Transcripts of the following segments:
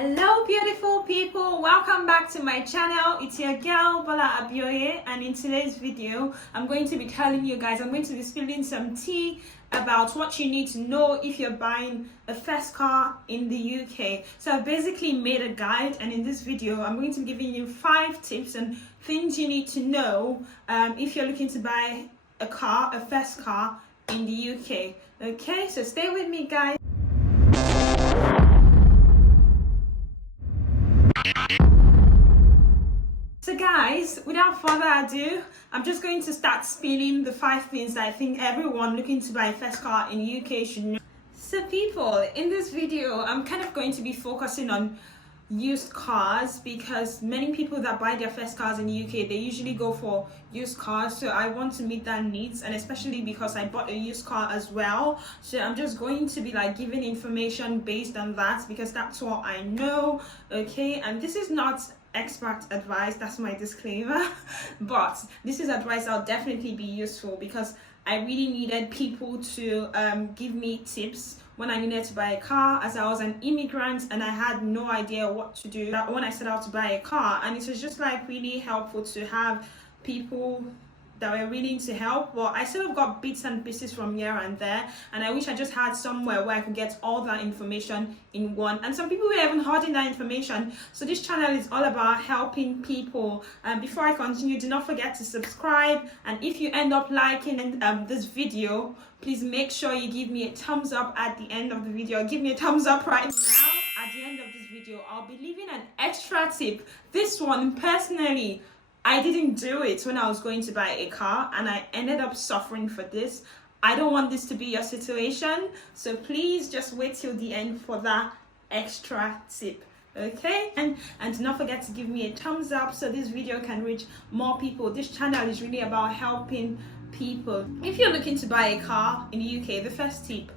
Hello beautiful people, welcome back to my channel. It's your girl Bola Abioye, and in today's video I'm going to be telling you guys, I'm going to be spilling some tea about what you need to know if you're buying a first car in the UK. So I've basically made a guide, and in this video I'm going to be giving you 5 tips and things you need to know if you're looking to buy a first car in the UK. Okay, so stay with me guys. So guys, without further ado, I'm just going to start spilling the 5 things that I think everyone looking to buy a first car in the UK should know. So people, in this video, I'm kind of going to be focusing on used cars because many people that buy their first cars in the UK, they usually go for used cars. So I want to meet their needs, and especially because I bought a used car as well. So I'm just going to be like giving information based on that because that's what I know. Okay, and this is not expert advice, that's my disclaimer, but this is advice that'll definitely be useful because I really needed people to give me tips when I needed to buy a car, as I was an immigrant and I had no idea what to do when I set out to buy a car. And it was just like really helpful to have people that were willing to help. Well, I sort of got bits and pieces from here and there, and I wish I just had somewhere where I could get all that information in one. And some people were even hoarding that information. So this channel is all about helping people. Before I continue, do not forget to subscribe, and if you end up liking this video, please make sure you give me a thumbs up at the end of the video. Give me a thumbs up right now. At the end of this video, I'll be leaving an extra tip. This one personally, I didn't do it when I was going to buy a car, and I ended up suffering for this. I don't want this to be your situation, so please just wait till the end for that extra tip. Okay, and do not forget to give me a thumbs up so this video can reach more people. This channel is really about helping people. If you're looking to buy a car in the UK, the first tip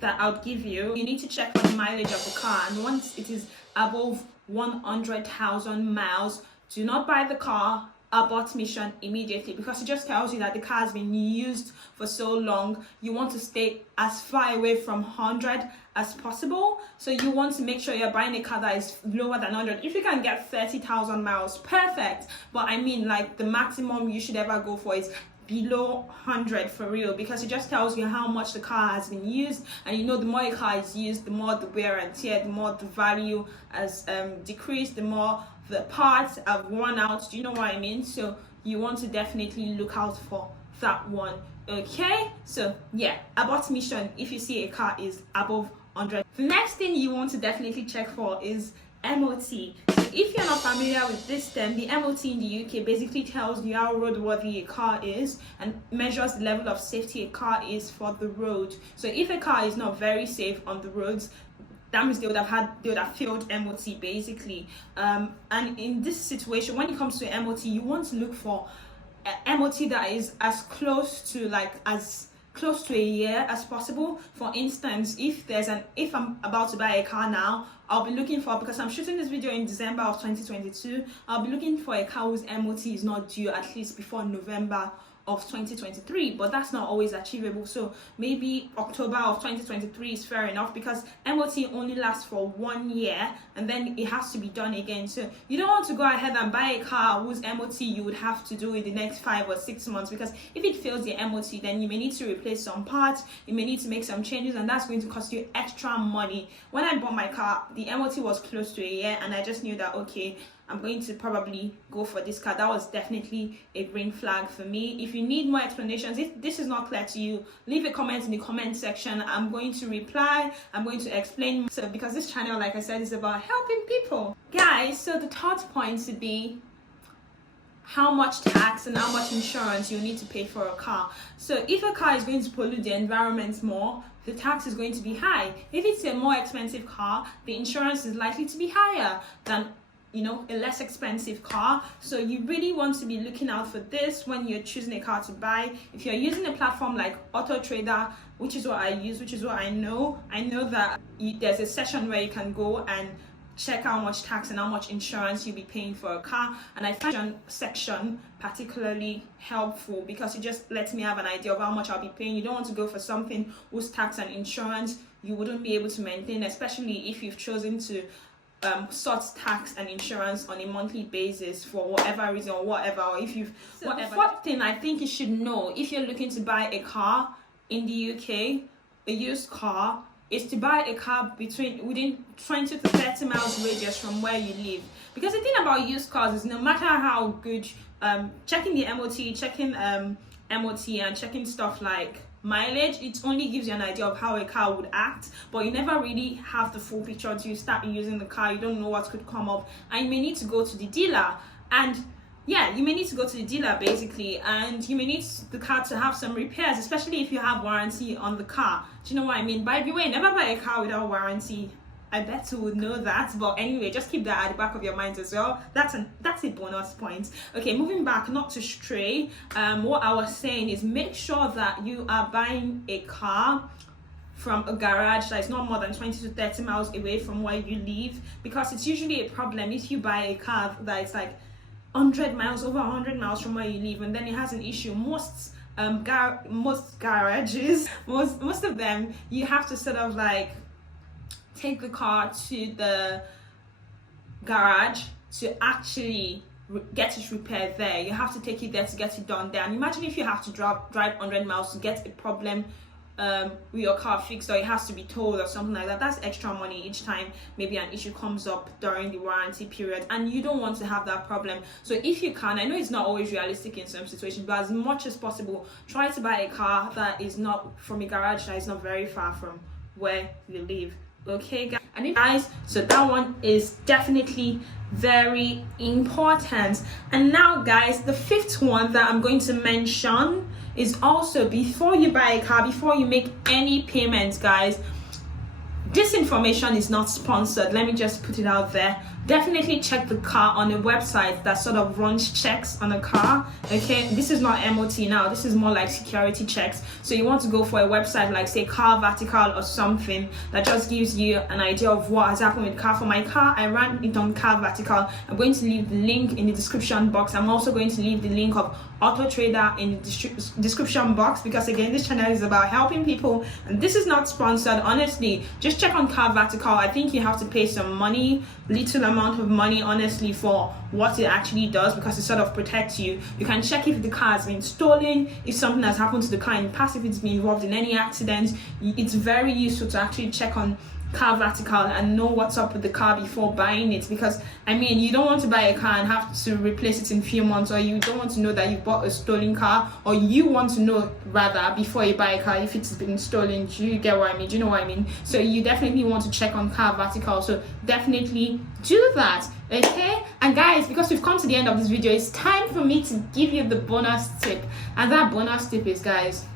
that I'll give you, you need to check for the mileage of the car, and once it is above 100,000 miles, do not buy the car abort mission immediately, because it just tells you that the car has been used for so long. You want to stay as far away from 100 as possible, so you want to make sure you're buying a car that is lower than 100. If you can get 30,000 miles, perfect, but I mean like the maximum you should ever go for is below 100 for real, because it just tells you how much the car has been used, and you know the more a car is used, the more the wear and tear, the more the value has decreased, the more the parts have worn out. Do you know what I mean? So you want to definitely look out for that one. Okay, so yeah, abort mission if you see a car is above 100. The next thing you want to definitely check for is MOT. So if you're not familiar with this term, the MOT in the UK basically tells you how roadworthy a car is and measures the level of safety a car is for the road. So if a car is not very safe on the roads, that means they would have failed MOT basically. And in this situation, when it comes to MOT, you want to look for MOT that is as close to a year as possible. For instance, if I'm about to buy a car now, I'll be looking for, because I'm shooting this video in December of 2022, I'll be looking for a car whose MOT is not due at least before November of 2023, but that's not always achievable. So maybe October of 2023 is fair enough, because MOT only lasts for 1 year and then it has to be done again. So you don't want to go ahead and buy a car whose MOT you would have to do in the next 5 or 6 months, because if it fails the MOT, then you may need to replace some parts, you may need to make some changes, and that's going to cost you extra money. When I bought my car, the MOT was close to a year, and I just knew that okay, I'm going to probably go for this car. That was definitely a green flag for me. If you need more explanations, if this is not clear to you, leave a comment in the comment section. I'm going to reply, I'm going to explain. So because this channel, like I said, is about helping people. Guys, so the third point would be how much tax and how much insurance you need to pay for a car. So if a car is going to pollute the environment more, the tax is going to be high. If it's a more expensive car, the insurance is likely to be higher than a less expensive car. So you really want to be looking out for this when you're choosing a car to buy. If you're using a platform like Auto Trader, which is what I use, which is what I know that there's a session where you can go and check how much tax and how much insurance you'll be paying for a car, and I find that section particularly helpful because it just lets me have an idea of how much I'll be paying. You don't want to go for something whose tax and insurance you wouldn't be able to maintain, especially if you've chosen to sort tax and insurance on a monthly basis for whatever reason or whatever, or if you've whatever. The fourth thing I think you should know if you're looking to buy a car in the UK, a used car, is to buy a car within 20 to 30 miles radius from where you live. Because the thing about used cars is no matter how good, checking the MOT and checking stuff like mileage, it only gives you an idea of how a car would act, but you never really have the full picture until you start using the car. You don't know what could come up, and you may need to go to the dealer, and you may need to go to the dealer basically, and you may need the car to have some repairs, especially if you have warranty on the car. Do you know what I mean? By the way, never buy a car without warranty. I bet you would know that, but anyway, just keep that at the back of your mind as well. That's a bonus point. Okay, moving back, not to stray. What I was saying is make sure that you are buying a car from a garage that is not more than 20 to 30 miles away from where you live, because it's usually a problem if you buy a car that is like 100 miles, over 100 miles from where you live, and then it has an issue. Most garages, most of them, you have to sort of like take the car to the garage to actually get it repaired there. You have to take it there to get it done there. And imagine if you have to drive 100 miles to get a problem with your car fixed, or it has to be towed or something like that. That's extra money each time maybe an issue comes up during the warranty period, and you don't want to have that problem. So if you can, I know it's not always realistic in some situations, but as much as possible, try to buy a car that is not from a garage that is not very far from where you live. Okay guys, so that one is definitely very important. And now guys, the fifth one that I'm going to mention is also, before you buy a car, before you make any payments, guys, this information is not sponsored, let me just put it out there. Definitely check the car on a website that sort of runs checks on a car. Okay, this is not MOT now, this is more like security checks. So you want to go for a website like say Car Vertical or something that just gives you an idea of what has happened with the car. For my car, I ran it on Car Vertical. I'm going to leave the link in the description box. I'm also going to leave the link of Auto Trader in the description box, because again, this channel is about helping people and this is not sponsored. Honestly, just check on Car Vertical. I think you have to pay some money, little amount of money honestly, for what it actually does, because it sort of protects you. You can check if the car has been stolen, if something has happened to the car in the past, if it's been involved in any accidents. It's very useful to actually check on Car Vertical and know what's up with the car before buying it, because I mean, you don't want to buy a car and have to replace it in a few months, or you don't want to know that you bought a stolen car, or you want to know rather before you buy a car if it's been stolen. Do you get what I mean? Do you know what I mean? So you definitely want to check on Car Vertical, so definitely do that. Okay, and guys, because we've come to the end of this video, it's time for me to give you the bonus tip, and that bonus tip is, guys,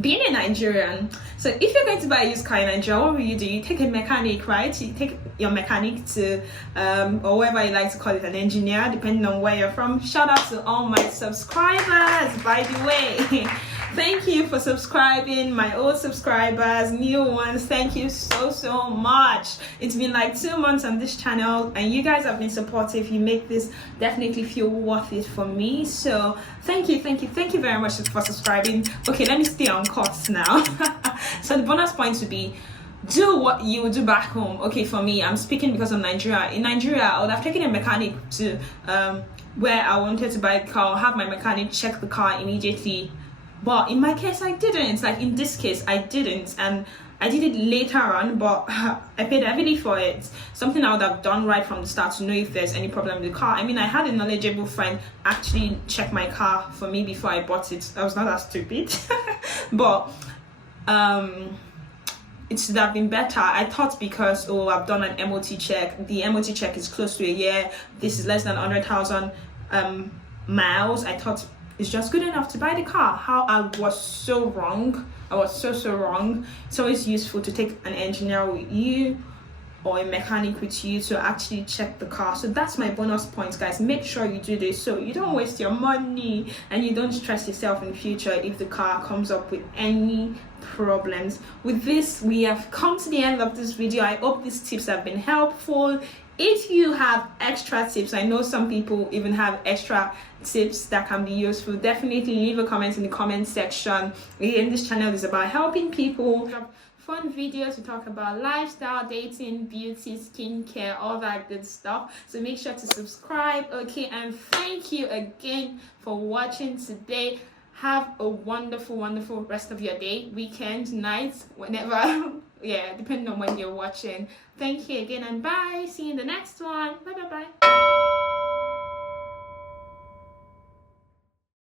being a Nigerian. So if you're going to buy a used car in Nigeria, what will you do? You take a mechanic, right? You take your mechanic to or whatever you like to call it, an engineer, depending on where you're from. Shout out to all my subscribers, by the way. Thank you for subscribing, my old subscribers, new ones. Thank you so much. It's been like 2 months on this channel and you guys have been supportive. You make this definitely feel worth it for me. So thank you very much for subscribing. Okay, let me stay on course now. So the bonus point would be, do what you would do back home. Okay, for me, I'm speaking because of Nigeria. In Nigeria, I would have taken a mechanic to where I wanted to buy a car, have my mechanic check the car immediately. But in my case, I didn't. Like in this case, I didn't, and I did it later on, but I paid heavily for it. Something I would have done right from the start to know if there's any problem with the car. I mean, I had a knowledgeable friend actually check my car for me before I bought it. I was not that stupid. But it should have been better. I thought because, oh, I've done an MOT check. The MOT check is close to a year. This is less than 100,000 miles. I thought it's just good enough to buy the car. How I was so wrong. I was so wrong. It's always useful to take an engineer with you or a mechanic with you to actually check the car. So that's my bonus points, guys. Make sure you do this so you don't waste your money and you don't stress yourself in the future if the car comes up with any problems. With this, we have come to the end of this video. I hope these tips have been helpful. If you have extra tips, I know some people even have extra tips that can be useful, definitely leave a comment in the comment section. Again, this channel is about helping people. fun videos. We talk about lifestyle, dating, beauty, skincare, all that good stuff. So make sure to subscribe. Okay, and thank you again for watching today. Have a wonderful, wonderful rest of your day, weekend, night, whenever. Yeah, depending on when you're watching. Thank you again, and bye. See you in the next one. Bye bye bye.